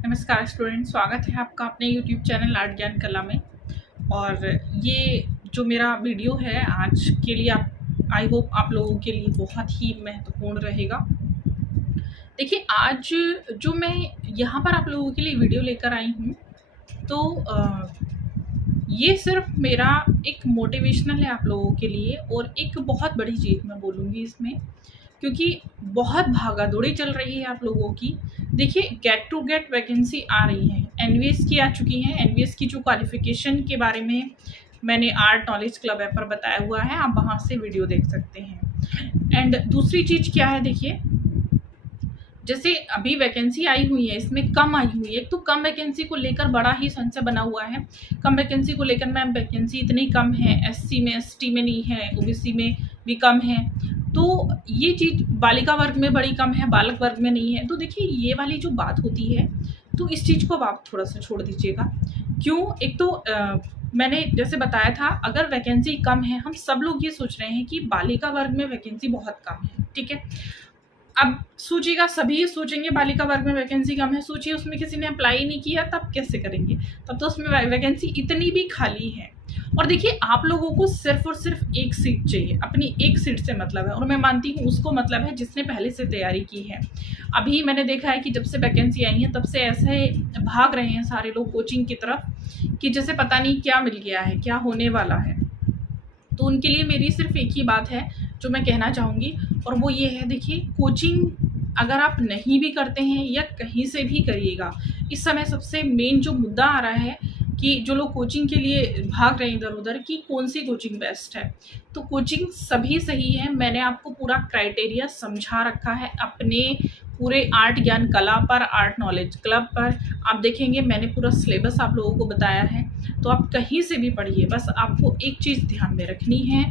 नमस्कार स्टूडेंट, स्वागत है आपका अपने यूट्यूब चैनल आर्ट ज्ञान कला में। और ये जो मेरा वीडियो है आज के लिए आई होप आप लोगों के लिए बहुत ही महत्वपूर्ण रहेगा। देखिए, आज जो मैं यहाँ पर आप लोगों के लिए वीडियो लेकर आई हूँ तो ये सिर्फ मेरा एक मोटिवेशनल है आप लोगों के लिए, और एक बहुत बड़ी चीज़ मैं बोलूँगी इसमें, क्योंकि बहुत भागा-दौड़ी चल रही है आप लोगों की। देखिए, गेट टू गेट वैकेंसी आ रही है, एनवीएस की आ चुकी हैं। एनवीएस की जो क्वालिफ़िकेशन के बारे में मैंने आर्ट नॉलेज क्लब ऐप पर बताया हुआ है, आप वहाँ से वीडियो देख सकते हैं। एंड दूसरी चीज़ क्या है, देखिए, जैसे अभी वैकेंसी आई हुई है, इसमें कम आई हुई है। एक तो कम वैकेंसी को लेकर बड़ा ही संशय बना हुआ है। कम वैकेंसी को लेकर मैम वैकेंसी इतनी कम है, एससी में, एसटी में नहीं है, ओबीसी में भी कम है। तो ये चीज़ बालिका वर्ग में बड़ी कम है, बालक वर्ग में नहीं है। तो देखिए, ये वाली जो बात होती है, तो इस चीज़ को अब आप थोड़ा सा छोड़ दीजिएगा। क्यों? एक तो मैंने जैसे बताया था, अगर वैकेंसी कम है, हम सब लोग ये सोच रहे हैं कि बालिका वर्ग में वैकेंसी बहुत कम है, ठीक है। अब सोचिएगा, सभी सोचेंगे बालिका वर्ग में वैकेंसी कम है। सोचिए, उसमें किसी ने अप्लाई नहीं किया, तब कैसे करेंगे? तब तो उसमें वैकेंसी इतनी भी खाली है। और देखिए, आप लोगों को सिर्फ और सिर्फ एक सीट चाहिए, अपनी एक सीट से मतलब है। और मैं मानती हूँ उसको मतलब है जिसने पहले से तैयारी की है। अभी मैंने देखा है कि जब से वैकेंसी आई है तब से ऐसे भाग रहे हैं सारे लोग कोचिंग की तरफ कि जैसे पता नहीं क्या मिल गया है, क्या होने वाला है। तो उनके लिए मेरी सिर्फ एक ही बात है जो मैं कहना चाहूँगी, और वो ये है, देखिए, कोचिंग अगर आप नहीं भी करते हैं या कहीं से भी करिएगा, इस समय सबसे मेन जो मुद्दा आ रहा है कि जो लोग कोचिंग के लिए भाग रहे हैं इधर उधर कि कौन सी कोचिंग बेस्ट है। तो कोचिंग सभी सही है, मैंने आपको पूरा क्राइटेरिया समझा रखा है अपने पूरे आर्ट ज्ञान कला पर, आर्ट नॉलेज क्लब पर। आप देखेंगे मैंने पूरा सिलेबस आप लोगों को बताया है। तो आप कहीं से भी पढ़िए, बस आपको एक चीज़ ध्यान में रखनी है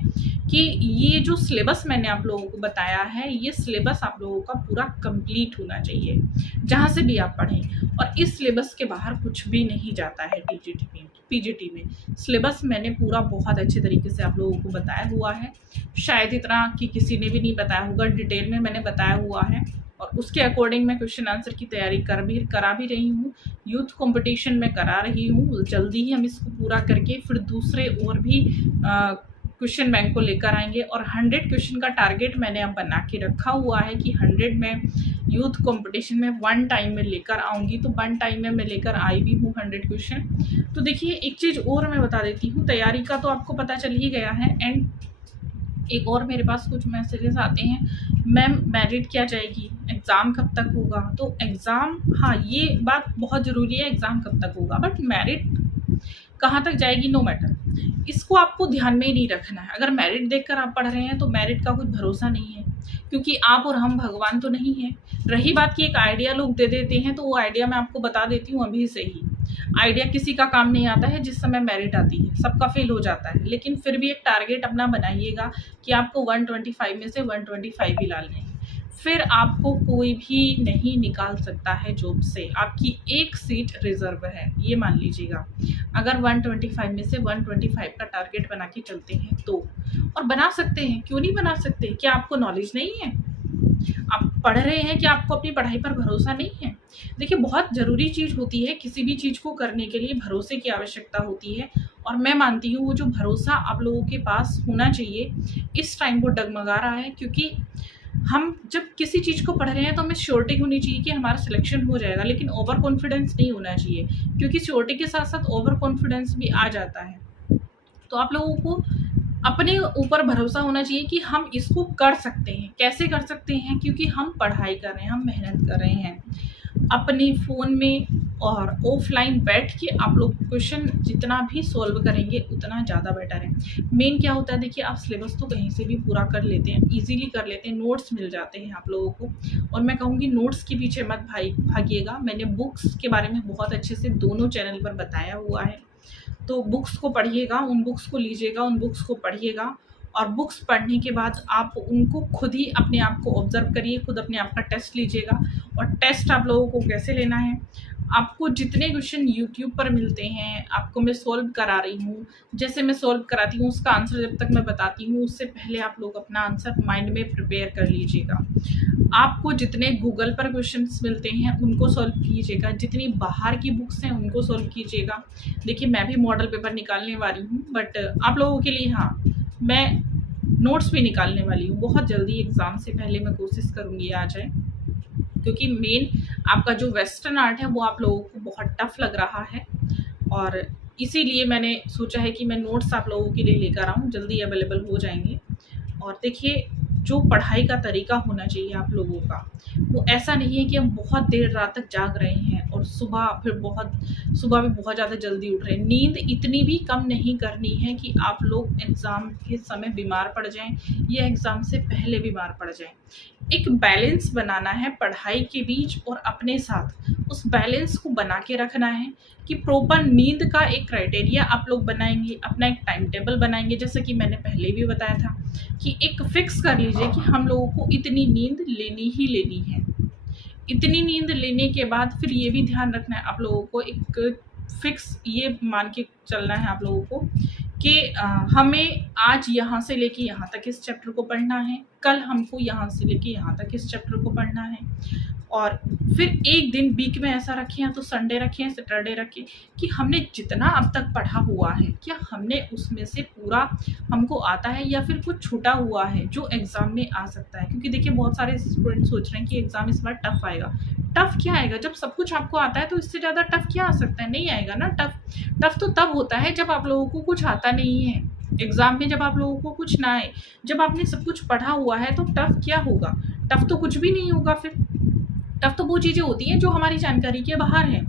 कि ये जो सिलेबस मैंने आप लोगों को बताया है, ये सिलेबस आप लोगों का पूरा कंप्लीट होना चाहिए जहाँ से भी आप पढ़ें। और इस सिलेबस के बाहर कुछ भी नहीं जाता है टीजीटी में, पीजीटी में। सिलेबस मैंने पूरा बहुत अच्छे तरीके से आप लोगों को बताया हुआ है, शायद इतना कि किसी ने भी नहीं बताया होगा, डिटेल में मैंने बताया हुआ है। और उसके अकॉर्डिंग मैं क्वेश्चन आंसर की तैयारी करा भी रही हूँ। यूथ कंपटीशन में करा रही हूँ, जल्दी ही हम इसको पूरा करके फिर दूसरे और भी क्वेश्चन बैंक को लेकर आएंगे। और 100 क्वेश्चन का टारगेट मैंने अब बना के रखा हुआ है कि 100 में यूथ कंपटीशन में 1 टाइम में लेकर आऊँगी। तो 1 टाइम में मैं लेकर आई भी हूँ 100 क्वेश्चन। तो देखिए, एक चीज़ और मैं बता देती हूँ, तैयारी का तो आपको पता चल ही गया है। एंड एक और मेरे पास कुछ मैसेजेस आते हैं, मैम मेरिट क्या जाएगी, एग्ज़ाम कब तक होगा? तो एग्ज़ाम, हाँ, ये बात बहुत ज़रूरी है, एग्ज़ाम कब तक होगा, बट मेरिट कहाँ तक जाएगी नो मैटर, इसको आपको ध्यान में ही नहीं रखना है। अगर मेरिट देखकर आप पढ़ रहे हैं तो मेरिट का कुछ भरोसा नहीं है, क्योंकि आप और हम भगवान तो नहीं हैं। रही बात कि एक आइडिया लोग दे देते हैं, तो वो आइडिया मैं आपको बता देती हूँ अभी से ही। आइडिया किसी का काम नहीं आता है जिस समय मेरिट आती है, सबका फेल हो जाता है। लेकिन फिर भी एक टारगेट अपना बनाइएगा कि आपको 125 में से 125 ही लाने हैं। फिर आपको कोई भी नहीं निकाल सकता है जॉब से। आपकी एक सीट रिजर्व है, ये मान लीजिएगा, अगर 125 में से 125 का टारगेट बना के चलते हैं तो। और बना सकते हैं, क्यों नहीं बना सकते? क्या आपको नॉलेज नहीं है? आप पढ़ रहे हैं कि आपको अपनी पढ़ाई पर भरोसा नहीं है? देखिए, बहुत ज़रूरी चीज़ होती है, किसी भी चीज़ को करने के लिए भरोसे की आवश्यकता होती है। और मैं मानती हूँ वो जो भरोसा आप लोगों के पास होना चाहिए, इस टाइम वो डगमगा रहा है। क्योंकि हम जब किसी चीज़ को पढ़ रहे हैं तो हमें श्योरिटी होनी चाहिए कि हमारा सिलेक्शन हो जाएगा, लेकिन ओवर कॉन्फिडेंस नहीं होना चाहिए, क्योंकि श्योरिटी के साथ साथ ओवर कॉन्फिडेंस भी आ जाता है। तो आप लोगों को अपने ऊपर भरोसा होना चाहिए कि हम इसको कर सकते हैं। कैसे कर सकते हैं? क्योंकि हम पढ़ाई कर रहे हैं, हम मेहनत कर रहे हैं अपने फ़ोन में, और ऑफलाइन बैठ के आप लोग क्वेश्चन जितना भी सॉल्व करेंगे उतना ज़्यादा बेटर है। मेन क्या होता है, देखिए, आप सिलेबस तो कहीं से भी पूरा कर लेते हैं, इजीली कर लेते हैं, नोट्स मिल जाते हैं आप लोगों को। और मैं कहूँगी नोट्स के पीछे मत भागिएगा। मैंने बुक्स के बारे में बहुत अच्छे से दोनों चैनल पर बताया हुआ है। तो बुक्स को पढ़िएगा, उन बुक्स को लीजिएगा, उन बुक्स को पढ़िएगा। और बुक्स पढ़ने के बाद आप उनको खुद ही अपने आप को ऑब्जर्व करिए, खुद अपने आप का टेस्ट लीजिएगा। और टेस्ट आप लोगों को कैसे लेना है, आपको जितने क्वेश्चन यूट्यूब पर मिलते हैं आपको मैं सॉल्व करा रही हूँ, जैसे मैं सॉल्व कराती हूँ उसका आंसर जब तक मैं बताती हूँ उससे पहले आप लोग अपना आंसर माइंड में प्रिपेयर कर लीजिएगा। आपको जितने गूगल पर क्वेश्चंस मिलते हैं उनको सॉल्व कीजिएगा, जितनी बाहर की बुक्स हैं उनको सॉल्व कीजिएगा। देखिए मैं भी मॉडल पेपर निकालने वाली हूँ, बट आप लोगों के लिए हाँ मैं नोट्स भी निकालने वाली हूँ। बहुत जल्दी एग्ज़ाम से पहले मैं कोशिश करूँगी आ जाए, क्योंकि मेन आपका जो वेस्टर्न आर्ट है वो आप लोगों को बहुत टफ लग रहा है, और इसीलिए मैंने सोचा है कि मैं नोट्स आप लोगों के लिए लेकर आऊँ, जल्दी अवेलेबल हो जाएंगे। और देखिए जो पढ़ाई का तरीका होना चाहिए आप लोगों का, वो ऐसा नहीं है कि हम बहुत देर रात तक जाग रहे हैं और सुबह भी बहुत ज़्यादा जल्दी उठ रहे हैं। नींद इतनी भी कम नहीं करनी है कि आप लोग एग्ज़ाम के समय बीमार पड़ जाएं या एग्ज़ाम से पहले बीमार पड़ जाएं। एक बैलेंस बनाना है पढ़ाई के बीच और अपने साथ, उस बैलेंस को बना के रखना है कि प्रॉपर नींद का एक क्राइटेरिया आप लोग बनाएंगे, अपना एक टाइम टेबल बनाएंगे। जैसे कि मैंने पहले भी बताया था कि एक फिक्स कर लीजिए कि हम लोगों को इतनी नींद लेनी ही लेनी है। इतनी नींद लेने के बाद फिर ये भी ध्यान रखना है आप लोगों को, एक फिक्स ये मान के चलना है आप लोगों को कि हमें आज यहाँ से लेके यहाँ तक इस चैप्टर को पढ़ना है, कल हमको यहाँ से लेके यहाँ तक इस चैप्टर को पढ़ना है। और फिर एक दिन वीक में ऐसा रखें, या तो संडे रखें, सैटरडे रखें, कि हमने जितना अब तक पढ़ा हुआ है क्या हमने उसमें से पूरा हमको आता है या फिर कुछ छूटा हुआ है जो एग्ज़ाम में आ सकता है। क्योंकि देखिए बहुत सारे स्टूडेंट सोच रहे हैं कि एग्ज़ाम इस बार टफ आएगा। टफ क्या आएगा, जब सब कुछ आपको आता है तो इससे ज़्यादा टफ क्या आ सकता है, नहीं आएगा ना। टफ तो तब होता है जब आप लोगों को कुछ आता नहीं है एग्ज़ाम में, जब आप लोगों को कुछ ना आए। जब आपने सब कुछ पढ़ा हुआ है तो टफ क्या होगा, टफ तो कुछ भी नहीं होगा। फिर टफ तो वो चीज़ें होती हैं जो हमारी जानकारी के बाहर हैं,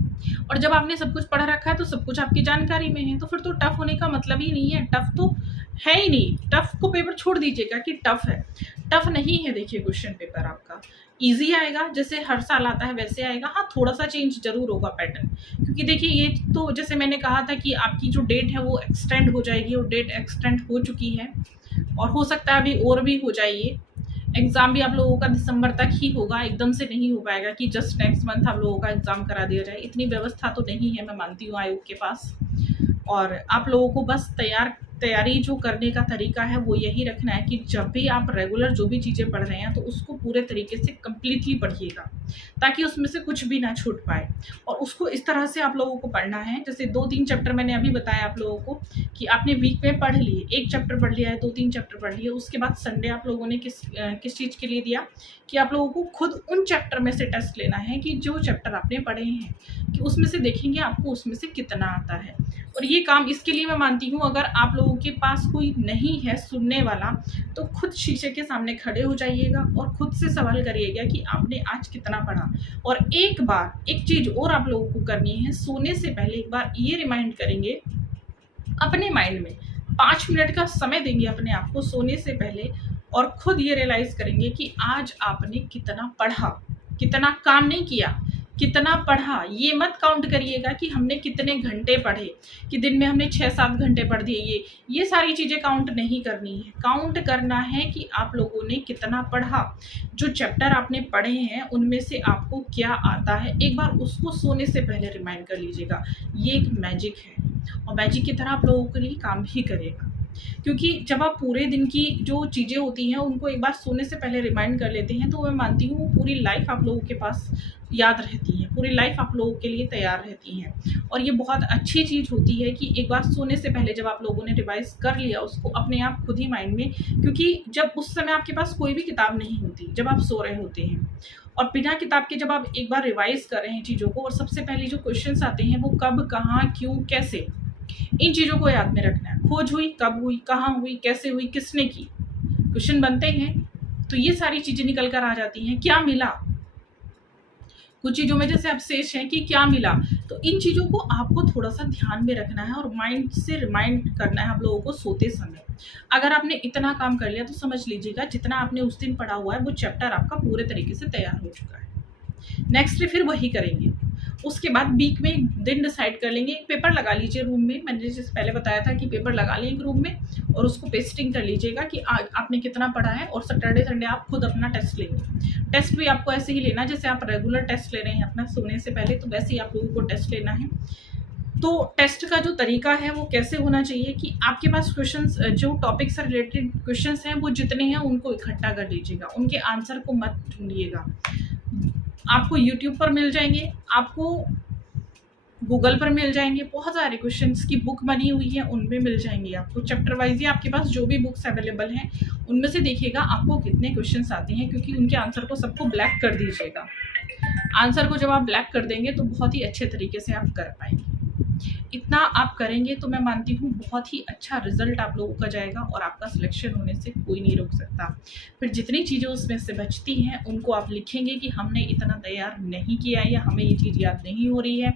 और जब आपने सब कुछ पढ़ रखा है तो सब कुछ आपकी जानकारी में है, तो फिर तो टफ होने का मतलब ही नहीं है। टफ तो है ही नहीं, टफ को पेपर छोड़ दीजिएगा कि टफ है, टफ नहीं है। देखिए क्वेश्चन पेपर आपका इजी आएगा, जैसे हर साल आता है वैसे आएगा। हाँ थोड़ा सा चेंज जरूर होगा पैटर्न, क्योंकि देखिए ये तो जैसे मैंने कहा था कि आपकी जो डेट है वो एक्सटेंड हो जाएगी, और डेट एक्सटेंड हो चुकी है और हो सकता है अभी और भी हो जाइए। एग्ज़ाम भी आप लोगों का दिसंबर तक ही होगा, एकदम से नहीं हो पाएगा कि जस्ट नेक्स्ट मंथ आप लोगों का एग्ज़ाम करा दिया जाए। इतनी व्यवस्था तो नहीं है, मैं मानती हूँ, आयोग के पास। और आप लोगों को बस तैयारी जो करने का तरीका है वो यही रखना है कि जब भी आप रेगुलर जो भी चीज़ें पढ़ रहे हैं तो उसको पूरे तरीके से कम्प्लीटली पढ़िएगा, ताकि उसमें से कुछ भी ना छूट पाए। और उसको इस तरह से आप लोगों को पढ़ना है, जैसे 2-3 चैप्टर मैंने अभी बताया आप लोगों को कि आपने वीक में पढ़ लिए, एक चैप्टर पढ़ लिया है, 2-3 चैप्टर पढ़ लिए। उसके बाद संडे आप लोगों ने किस चीज़ के लिए दिया कि आप लोगों को खुद उन चैप्टर में से टेस्ट लेना है कि जो चैप्टर आपने पढ़े हैं, कि उसमें से देखेंगे आपको उसमें से कितना आता है। और ये काम इसके लिए मैं मानती हूँ, अगर आप लोगों के पास कोई नहीं है सुनने वाला तो खुद शीशे के सामने खड़े हो जाइएगा और खुद से सवाल करिएगा कि आपने आज कितना पढ़ा। और एक बार एक चीज़ और आप लोगों को करनी है, सोने से पहले एक बार ये रिमाइंड करेंगे अपने माइंड में, 5 मिनट का समय देंगे अपने आप को सोने से पहले, और खुद ये रियलाइज़ करेंगे कि आज आपने कितना पढ़ा, कितना काम नहीं किया, कितना पढ़ा। ये मत काउंट करिएगा कि हमने कितने घंटे पढ़े, कि दिन में हमने 6-7 घंटे पढ़ दिए, ये सारी चीज़ें काउंट नहीं करनी है। काउंट करना है कि आप लोगों ने कितना पढ़ा, जो चैप्टर आपने पढ़े हैं उनमें से आपको क्या आता है। एक बार उसको सोने से पहले रिमाइंड कर लीजिएगा। ये एक मैजिक है, और मैजिक की तरह आप लोगों के लिए काम भी करेगा। क्योंकि जब आप पूरे दिन की जो चीज़ें होती हैं उनको एक बार सोने से पहले रिमाइंड कर लेते हैं, तो मैं मानती हूँ पूरी लाइफ आप लोगों के पास याद रहती हैं, पूरी लाइफ आप लोगों के लिए तैयार रहती हैं। और ये बहुत अच्छी चीज़ होती है कि एक बार सोने से पहले जब आप लोगों ने रिवाइज़ कर लिया उसको अपने आप खुद ही माइंड में, क्योंकि जब उस समय आपके पास कोई भी किताब नहीं होती, जब आप सो रहे होते हैं, और बिना किताब के जब आप एक बार रिवाइज़ कर रहे हैं चीज़ों को, और सबसे पहले जो क्वेश्चंस आते हैं वो कब, कहाँ, क्यों, कैसे, इन चीज़ों को याद में रखना है। खोज हुई, कब हुई, कहाँ हुई, कैसे हुई, किसने की, क्वेश्चन बनते हैं तो ये सारी चीज़ें निकल कर आ जाती हैं। क्या मिला, कुछ चीज़ों में जैसे अवशेष है कि क्या मिला, तो इन चीज़ों को आपको थोड़ा सा ध्यान में रखना है और माइंड से रिमाइंड करना है आप लोगों को सोते समय। अगर आपने इतना काम कर लिया तो समझ लीजिएगा जितना आपने उस दिन पढ़ा हुआ है वो चैप्टर आपका पूरे तरीके से तैयार हो चुका है। नेक्स्ट डे फिर वही करेंगे, उसके बाद वीक में एक दिन डिसाइड कर लेंगे, एक पेपर लगा लीजिए रूम में, मैंने जैसे पहले बताया था कि पेपर लगा लें एक रूम में और उसको पेस्टिंग कर लीजिएगा कि आपने कितना पढ़ा है। और सैटरडे संडे आप खुद अपना टेस्ट लेंगे। टेस्ट भी आपको ऐसे ही लेना जैसे आप रेगुलर टेस्ट ले रहे हैं अपना सोने से पहले, तो वैसे ही आप लोगों को टेस्ट लेना है। तो टेस्ट का जो तरीका है वो कैसे होना चाहिए कि आपके पास क्वेश्चंस, जो टॉपिक से रिलेटेड क्वेश्चंस हैं वो जितने हैं उनको इकट्ठा कर लीजिएगा, उनके आंसर को मत ढूंढिएगा। आपको यूट्यूब पर मिल जाएंगे, आपको गूगल पर मिल जाएंगे, बहुत सारे क्वेश्चंस की बुक बनी हुई है उनमें मिल जाएंगे आपको। चैप्टर वाइज ही आपके पास जो भी बुक्स अवेलेबल हैं उनमें से देखिएगा आपको कितने क्वेश्चंस आते हैं, क्योंकि उनके आंसर को सबको ब्लैक कर दीजिएगा। आंसर को जब आप ब्लैक कर देंगे तो बहुत ही अच्छे तरीके से आप कर पाएंगे। इतना आप करेंगे तो मैं मानती हूँ बहुत ही अच्छा रिजल्ट आप लोगों का जाएगा और आपका सिलेक्शन होने से कोई नहीं रोक सकता। फिर जितनी चीज़ें उसमें से बचती हैं उनको आप लिखेंगे कि हमने इतना तैयार नहीं किया है या हमें ये चीज़ याद नहीं हो रही है,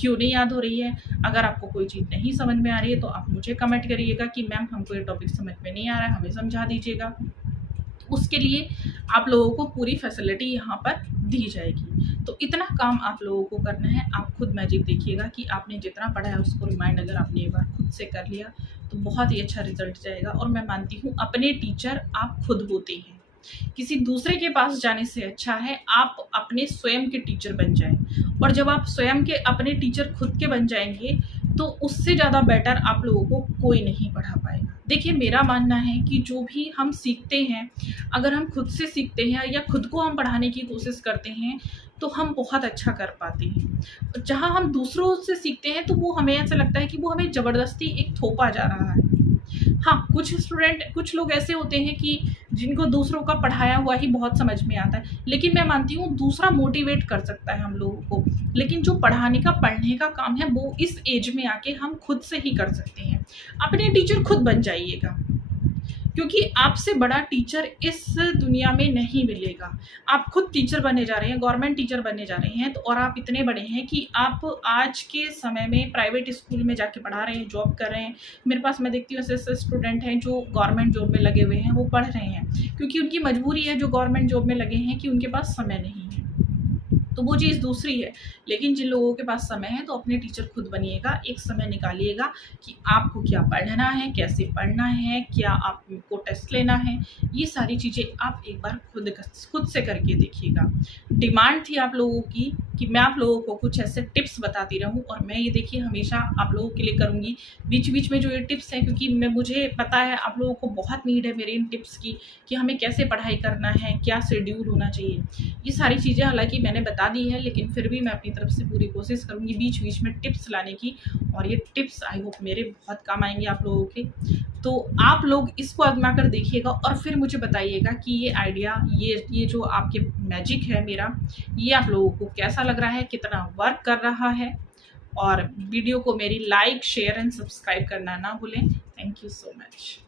क्यों नहीं याद हो रही है। अगर आपको कोई चीज़ नहीं समझ में आ रही है तो आप मुझे कमेंट करिएगा कि मैम हमको ये टॉपिक समझ में नहीं आ रहा है, हमें समझा दीजिएगा। उसके लिए आप लोगों को पूरी फैसिलिटी यहाँ पर दी जाएगी। तो इतना काम आप लोगों को करना है। आप खुद मैजिक देखिएगा कि आपने जितना पढ़ा है उसको रिमाइंड अगर आपने एक बार खुद से कर लिया तो बहुत ही अच्छा रिजल्ट जाएगा। और मैं मानती हूँ अपने टीचर आप खुद होते हैं, किसी दूसरे के पास जाने से अच्छा है आप अपने स्वयं के टीचर बन जाएं। और जब आप स्वयं के अपने टीचर खुद के बन जाएंगे तो उससे ज़्यादा बेटर आप लोगों को कोई नहीं पढ़ा पाएगा। देखिए मेरा मानना है कि जो भी हम सीखते हैं, अगर हम खुद से सीखते हैं या खुद को हम पढ़ाने की कोशिश करते हैं तो हम बहुत अच्छा कर पाते हैं। जहाँ हम दूसरों से सीखते हैं तो वो हमें ऐसा लगता है कि वो हमें ज़बरदस्ती एक थोपा जा रहा है। हाँ, कुछ लोग ऐसे होते हैं कि जिनको दूसरों का पढ़ाया हुआ ही बहुत समझ में आता है, लेकिन मैं मानती हूँ दूसरा मोटिवेट कर सकता है हम लोगों को, लेकिन जो पढ़ाने का पढ़ने का काम है वो इस एज में आके हम खुद से ही कर सकते हैं। अपने टीचर खुद बन जाइएगा, क्योंकि आपसे बड़ा टीचर इस दुनिया में नहीं मिलेगा। आप खुद टीचर बनने जा रहे हैं, गवर्नमेंट टीचर बनने जा रहे हैं, तो और आप इतने बड़े हैं कि आप आज के समय में प्राइवेट स्कूल में जाके पढ़ा रहे हैं, जॉब कर रहे हैं। मेरे पास मैं देखती हूँ ऐसे स्टूडेंट हैं जो गवर्नमेंट जॉब में लगे हुए हैं, वो पढ़ रहे हैं क्योंकि उनकी मजबूरी है जो गवर्नमेंट जॉब में लगे हैं कि उनके पास समय नहीं है, तो वो चीज़ दूसरी है। लेकिन जिन लोगों के पास समय है तो अपने टीचर खुद बनिएगा, एक समय निकालिएगा कि आपको क्या पढ़ना है, कैसे पढ़ना है, क्या आपको टेस्ट लेना है, ये सारी चीज़ें आप एक बार खुद से करके देखिएगा। डिमांड थी आप लोगों की कि मैं आप लोगों को कुछ ऐसे टिप्स बताती रहूं, और मैं ये देखिए हमेशा आप लोगों के लिए करूंगी बीच बीच में जो ये टिप्स हैं, क्योंकि मुझे पता है आप लोगों को बहुत नीड है मेरे इन टिप्स की कि हमें कैसे पढ़ाई करना है, क्या शेड्यूल होना चाहिए। ये सारी चीज़ें हालांकि मैंने बता दी है, लेकिन फिर भी मैं अपनी तरफ से पूरी कोशिश करूंगी बीच बीच में टिप्स लाने की, और ये टिप्स आई होप मेरे बहुत काम आएंगे आप लोगों के। तो आप लोग इसको आजमा कर देखिएगा और फिर मुझे बताइएगा कि ये आइडिया, ये जो आपके मैजिक है मेरा, ये आप लोगों को कैसा लग रहा है, कितना वर्क कर रहा है। और वीडियो को मेरी लाइक, शेयर एंड सब्सक्राइब करना ना भूलें। Thank you so much.